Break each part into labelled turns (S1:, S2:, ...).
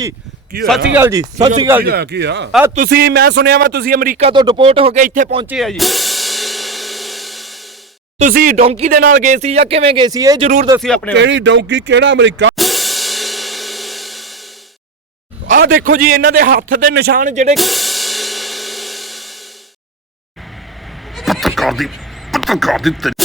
S1: ਜੀ। ਸਤਿ ਸ਼੍ਰੀ ਅਕਾਲ ਜੀ ਸਤਿ ਸ਼੍ਰੀ ਅਕਾਲ ਜੀ।
S2: ਕੀ ਆ
S1: ਆ ਤੁਸੀਂ ਮੈਂ ਸੁਣਿਆ ਵਾ ਤੁਸੀਂ ਅਮਰੀਕਾ ਤੋਂ ਡਿਪੋਰਟ ਹੋ ਕੇ ਇੱਥੇ ਪਹੁੰਚੇ ਆ ਜੀ। ਤੁਸੀਂ ਡੋਂਕੀ ਦੇ ਨਾਲ ਗਏ ਸੀ ਜਾਂ ਕਿਵੇਂ ਗਏ ਸੀ? ਇਹ ਜਰੂਰ ਦੱਸਿਓ ਆਪਣੇ
S2: ਕਿਹੜੀ ਡੌਂਕੀ ਕਿਹੜਾ ਅਮਰੀਕਾ?
S1: ਆ ਦੇਖੋ ਜੀ ਇਹਨਾਂ ਦੇ ਹੱਥ ਦੇ ਨਿਸ਼ਾਨ ਜਿਹੜੇ
S2: ਪੱਤਰਕਾਰ ਦੀ ਪੱਤਰਕਾਰ ਦੀ ਤੇਰੀ-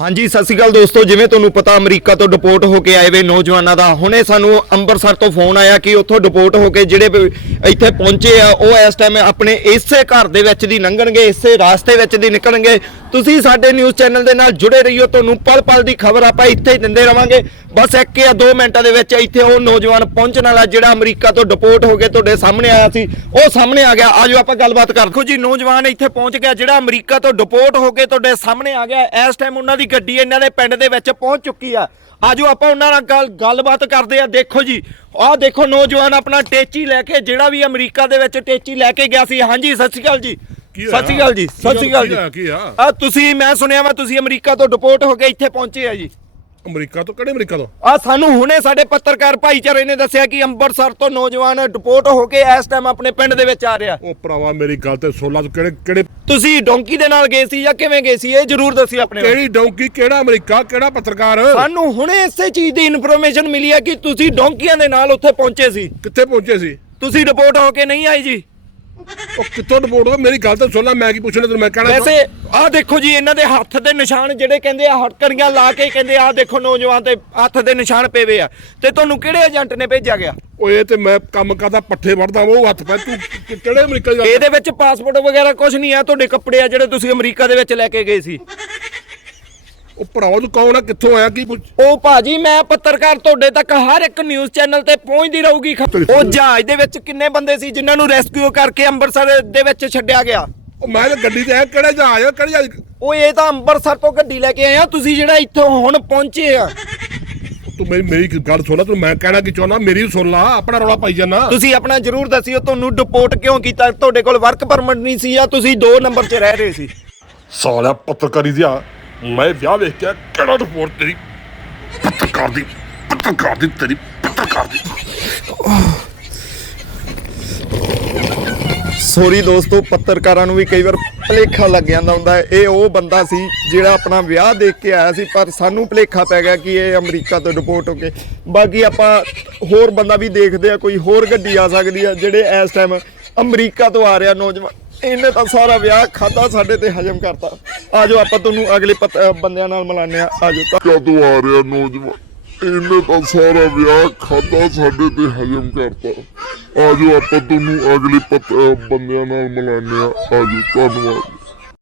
S1: ਹਾਂਜੀ, ਸਤਿ ਸ਼੍ਰੀ ਅਕਾਲ ਦੋਸਤੋ। ਜਿਵੇਂ ਤੁਹਾਨੂੰ ਪਤਾ, ਅਮਰੀਕਾ ਤੋਂ ਡਿਪੋਰਟ ਹੋ ਕੇ ਆਏ ਵੇ ਨੌਜਵਾਨਾਂ ਦਾ। ਹੁਣੇ ਸਾਨੂੰ ਅੰਮ੍ਰਿਤਸਰ ਤੋਂ ਫੋਨ ਆਇਆ ਕਿ ਉੱਥੋਂ ਡਿਪੋਰਟ ਹੋ ਕੇ ਜਿਹੜੇ ਇੱਥੇ ਪਹੁੰਚੇ ਆ, ਉਹ ਇਸ ਟਾਈਮ ਆਪਣੇ ਇਸੇ ਘਰ ਦੇ ਵਿੱਚ ਦੀ ਲੰਘਣਗੇ, ਇਸੇ ਰਾਸਤੇ ਵਿੱਚ ਦੀ ਨਿਕਲਣਗੇ। ਤੁਸੀਂ ਸਾਡੇ ਨਿਊਜ਼ ਚੈਨਲ ਦੇ ਨਾਲ ਜੁੜੇ ਰਹੀਓ, ਤੁਹਾਨੂੰ ਪਲ ਪਲ ਦੀ ਖਬਰ ਆਪਾਂ ਇੱਥੇ ਹੀ ਦਿੰਦੇ ਰਵਾਂਗੇ। ਬਸ ਇੱਕ ਜਾਂ ਦੋ ਮਿੰਟਾਂ ਦੇ ਵਿੱਚ ਇੱਥੇ ਉਹ ਨੌਜਵਾਨ ਪਹੁੰਚਣ ਵਾਲਾ ਜਿਹੜਾ ਅਮਰੀਕਾ ਤੋਂ ਡਿਪੋਰਟ ਹੋ ਕੇ ਤੁਹਾਡੇ ਸਾਹਮਣੇ ਆਇਆ ਸੀ, ਉਹ ਸਾਹਮਣੇ ਆ ਗਿਆ। ਆਜੋ ਆਪਾਂ ਗੱਲਬਾਤ ਕਰ ਦੇਖੋ ਜੀ, ਨੌਜਵਾਨ ਇੱਥੇ ਪਹੁੰਚ ਗਿਆ, ਜਿਹੜਾ ਅਮਰੀਕਾ ਤੋਂ ਡਿਪੋਰਟ ਹੋ ਕੇ ਤੁਹਾਡੇ ਸਾਹਮਣੇ ਆ ਗਿਆ। ਇਸ ਟਾਈਮ ਉਹਨਾਂ ਦੀ ਗੱਡੀ ਇਹਨਾਂ ਦੇ ਪਿੰਡ ਦੇ ਵਿੱਚ ਪਹੁੰਚ ਚੁੱਕੀ ਆ। ਆਜੋ ਆਪਾਂ ਉਹਨਾਂ ਨਾਲ ਗੱਲ ਗੱਲਬਾਤ ਕਰਦੇ ਆ। ਦੇਖੋ ਜੀ ਆਹ ਦੇਖੋ ਨੌਜਵਾਨ ਆਪਣਾ ਟੇਚੀ ਲੈ ਕੇ, ਜਿਹੜਾ ਵੀ ਅਮਰੀਕਾ ਦੇ ਵਿੱਚ ਟੇਚੀ ਲੈ ਕੇ ਗਿਆ ਸੀ। ਹਾਂਜੀ, ਸਤਿ ਸ਼੍ਰੀ ਅਕਾਲ ਜੀ।
S2: ਕੀ
S1: ਸਤਿ ਸ਼੍ਰੀ ਅਕਾਲ ਜੀ ਸਤਿ ਸ਼੍ਰੀ ਅਕਾਲ
S2: ਕੀ ਹੋਇਆ,
S1: ਜੀ
S2: ਕੀ ਆ
S1: ਆ ਤੁਸੀਂ ਮੈਂ ਸੁਣਿਆ ਵਾ ਤੁਸੀਂ ਅਮਰੀਕਾ ਤੋਂ ਡਿਪੋਰਟ ਹੋ ਕੇ ਇੱਥੇ ਪਹੁੰਚੇ ਆ ਜੀ।
S2: ਅਮਰੀਕਾ ਤੋਂ? ਕਿਹੜੇ ਅਮਰੀਕਾ ਤੋਂ?
S1: ਆ ਸਾਨੂੰ ਹੁਣੇ ਸਾਡੇ ਪੱਤਰਕਾਰ ਭਾਈਚਾਰੇ ਨੇ ਦੱਸਿਆ ਕਿ ਅੰਮ੍ਰਿਤਸਰ ਤੋਂ ਨੌਜਵਾਨ ਡਿਪੋਰਟ ਹੋ ਕੇ ਇਸ ਟਾਈਮ ਆਪਣੇ ਪਿੰਡ ਦੇ ਵਿੱਚ ਆ ਰਿਹਾ।
S2: ਉਹ ਭਰਾਵਾ ਮੇਰੀ ਗੱਲ ਤੇ ਸੋਲਾ ਤੋਂ ਕਿਹੜੇ ਕਿਹੜੇ
S1: ਤੁਸੀਂ ਡੋਂਕੀ ਦੇ ਨਾਲ ਗਏ ਸੀ ਜਾਂ ਕਿਵੇਂ ਗਏ ਸੀ? ਇਹ ਜਰੂਰ ਦੱਸਿਓ ਆਪਣੇ।
S2: ਕਿਹੜੀ ਡੌਂਕੀ ਕਿਹੜਾ ਅਮਰੀਕਾ ਕਿਹੜਾ ਪੱਤਰਕਾਰ?
S1: ਸਾਨੂੰ ਹੁਣੇ ਇਸੇ ਚੀਜ਼ ਦੀ ਇਨਫੋਰਮੇਸ਼ਨ ਮਿਲੀ ਹੈ ਕਿ ਤੁਸੀਂ ਡੋਂਕੀਆਂ ਦੇ ਨਾਲ ਉੱਥੇ ਪਹੁੰਚੇ ਸੀ।
S2: ਕਿੱਥੇ ਪਹੁੰਚੇ ਸੀ?
S1: ਤੁਸੀਂ ਰਿਪੋਰਟ ਹੋ ਕੇ ਨਹੀਂ ਆਏ ਜੀ।
S2: ਉਹ ਕਿੱਥੋਂ ਰਿਪੋਰਟ ਹੋ ਮੇਰੀ ਗੱਲ ਤੇ ਸੋਲਾ ਮੈਂ ਕੀ ਪੁੱਛਣਾ ਤੈਨੂੰ? ਮੈਂ ਕਹਿਣਾ
S1: ਵੈਸੇ ਆਹ ਦੇਖੋ ਜੀ ਇਹਨਾਂ ਦੇ ਹੱਥ ਦੇ ਨਿਸ਼ਾਨ ਜਿਹੜੇ ਕਹਿੰਦੇ ਆ ਹਟਕੜੀਆਂ ਲਾ ਕੇ ਕਹਿੰਦੇ ਆਹ ਦੇਖੋ ਨੌਜਵਾਨ ਤੇ ਹੱਥ ਦੇ ਨਿਸ਼ਾਨ ਪੇਵੇ ਆ। ਤੇ ਤੁਹਾਨੂੰ ਕਿਹੜੇ ਏਜੰਟ ਨੇ ਭੇਜਿਆ ਗਿਆ?
S2: ਓਏ ਤੇ ਮੈਂ ਕੰਮ ਕਰਦਾ ਪੱਠੇ ਵੜਦਾ ਉਹ ਹੱਥ ਪੈ ਤੂੰ ਕਿ- ਕਿਹੜੇ ਅਮਰੀਕਾ ਦੀ ਗੱਲ
S1: ਇਹਦੇ ਵਿੱਚ ਪਾਸਪੋਰਟ ਵਗੈਰਾ ਕੁਝ ਨਹੀਂ ਆ ਤੁਹਾਡੇ ਕੱਪੜੇ ਆ ਜਿਹੜੇ ਤੁਸੀਂ ਅਮਰੀਕਾ ਦੇ ਵਿੱਚ ਲੈ ਕੇ ਗਏ ਸੀ।
S2: ਉਹ ਭਰਾਵਾ ਤੂੰ ਕੌਣ ਆ? ਕਿੱਥੋਂ ਆਇਆ? ਕੀ ਪੁੱਛ
S1: ਉਹ ਭਾਜੀ ਮੈਂ ਪੱਤਰਕਾਰ ਤੁਹਾਡੇ ਤੱਕ ਹਰ ਇੱਕ ਨਿਊਜ਼ ਚੈਨਲ ਤੇ ਪਹੁੰਚਦੀ ਰਹੂਗੀ। ਖਬਰ। ਉਹ ਜਹਾਜ਼ ਦੇ ਵਿੱਚ ਕਿੰਨੇ ਬੰਦੇ ਸੀ ਜਿਨ੍ਹਾਂ ਨੂੰ ਰੈਸਕਿਊ ਕਰਕੇ ਅੰਮ੍ਰਿਤਸਰ ਦੇ ਵਿੱਚ ਛੱਡਿਆ ਗਿਆ?
S2: ਉਹ ਮੈਂ ਤਾਂ ਗੱਡੀ ਤੇ ਆਇਆ ਕਿਹੜੇ ਜਹਾਜ਼ ਆ? ਕਿਹੜੇ ਜਹਾਜ਼?
S1: ਉਹ ਇਹ ਤਾਂ ਅੰਮ੍ਰਿਤਸਰ ਤੋਂ ਗੱਡੀ ਲੈ ਕੇ ਆਏ ਆ ਤੁਸੀਂ ਜਿਹੜਾ ਇੱਥੋਂ ਹੁਣ ਪਹੁੰਚੇ ਆ।
S2: ਤੂੰ ਮੇਰੀ ਮੇਰੀ ਇੱਕ ਗੱਲ ਸੁਣ ਲੈ ਤੂੰ ਮੈਂ ਕਹਿਣਾ ਕੀ ਚਾਹੁੰਦਾ? ਮੇਰੀ ਸੁਣ ਲਾ ਆਪਣਾ ਰੌਲਾ ਪਾਈ ਜਾਨਾ।
S1: ਤੁਸੀਂ ਆਪਣਾ ਜ਼ਰੂਰ ਦੱਸਿਓ ਤੁਹਾਨੂੰ ਡਿਪੋਰਟ ਕਿਉਂ ਕੀਤਾ? ਤੁਹਾਡੇ ਕੋਲ ਵਰਕ ਪਰਮਿਟ ਨਹੀਂ ਸੀ ਜਾਂ ਤੁਸੀਂ 2 ਨੰਬਰ 'ਚ ਰਹਿ ਰਹੇ ਸੀ?
S2: ਸਾਲਿਆ ਪੱਤਰਕਾਰੀ ਦਿਆ ਮੈਂ ਵਿਆਹ ਵੇਖ ਕੇ ਕਿਹੜਾ ਰਿਪੋਰਟ ਤੇਰੀ ਪੱਤਰਕਾਰ ਦੀ ਪੱਤਰਕਾਰ ਦੀ, ਤੇਰੀ ਪੱਤਰਕਾਰ ਦੀ।
S1: ਸੌਰੀ ਦੋਸਤੋ, ਪੱਤਰਕਾਰਾਂ ਨੂੰ ਵੀ ਕਈ ਵਾਰ ਭਲੇਖਾ ਲੱਗ ਜਾਂਦਾ ਹੁੰਦਾ ਹੈ। ਇਹ ਉਹ ਬੰਦਾ ਸੀ ਜਿਹੜਾ ਆਪਣਾ ਵਿਆਹ ਦੇਖ ਕੇ ਆਇਆ ਸੀ, ਪਰ ਸਾਨੂੰ ਭਲੇਖਾ ਪੈ ਗਿਆ ਕਿ ਇਹ ਅਮਰੀਕਾ ਤੋਂ ਡਿਪੋਰਟ ਹੋ ਕੇ। ਬਾਕੀ ਆਪਾਂ ਹੋਰ ਬੰਦਾ ਵੀ ਦੇਖਦੇ ਆ ਕੋਈ ਹੋਰ ਗੱਡੀ ਆ ਸਕਦੀ ਆ ਜਿਹੜੇ ਇਸ ਟਾਈਮ ਅਮਰੀਕਾ ਤੋਂ ਆ ਰਿਹਾ ਨੌਜਵਾਨ। ਇਹਨੇ ਤਾਂ ਸਾਰਾ ਵਿਆਹ ਖਾਦਾ ਸਾਡੇ ਤੇ ਹਜਮ ਕਰਤਾ। ਆਜੋ, ਆਪਾਂ ਤੁਹਾਨੂੰ ਅਗਲੇ ਪਤ- ਬੰਦਿਆਂ ਨਾਲ ਮਿਲਾਨੇ ਆ ਆਜੋ
S3: ਕਦੋਂ ਆ ਰਿਹਾ ਨੌਜਵਾਨ, ਇਹਨੇ ਤਾਂ ਸਾਰਾ ਵਿਆਹ ਖਾਦਾ ਸਾਡੇ ਤੇ ਹਜਮ ਕਰਤਾ। ਆਜੋ, ਆਪਾਂ ਤੁਹਾਨੂੰ ਅਗਲੇ ਪਤ- ਅਹ ਬੰਦਿਆਂ ਨਾਲ ਮਿਲਾਨੇ ਆ ਆਜੋ, ਧੰਨਵਾਦ।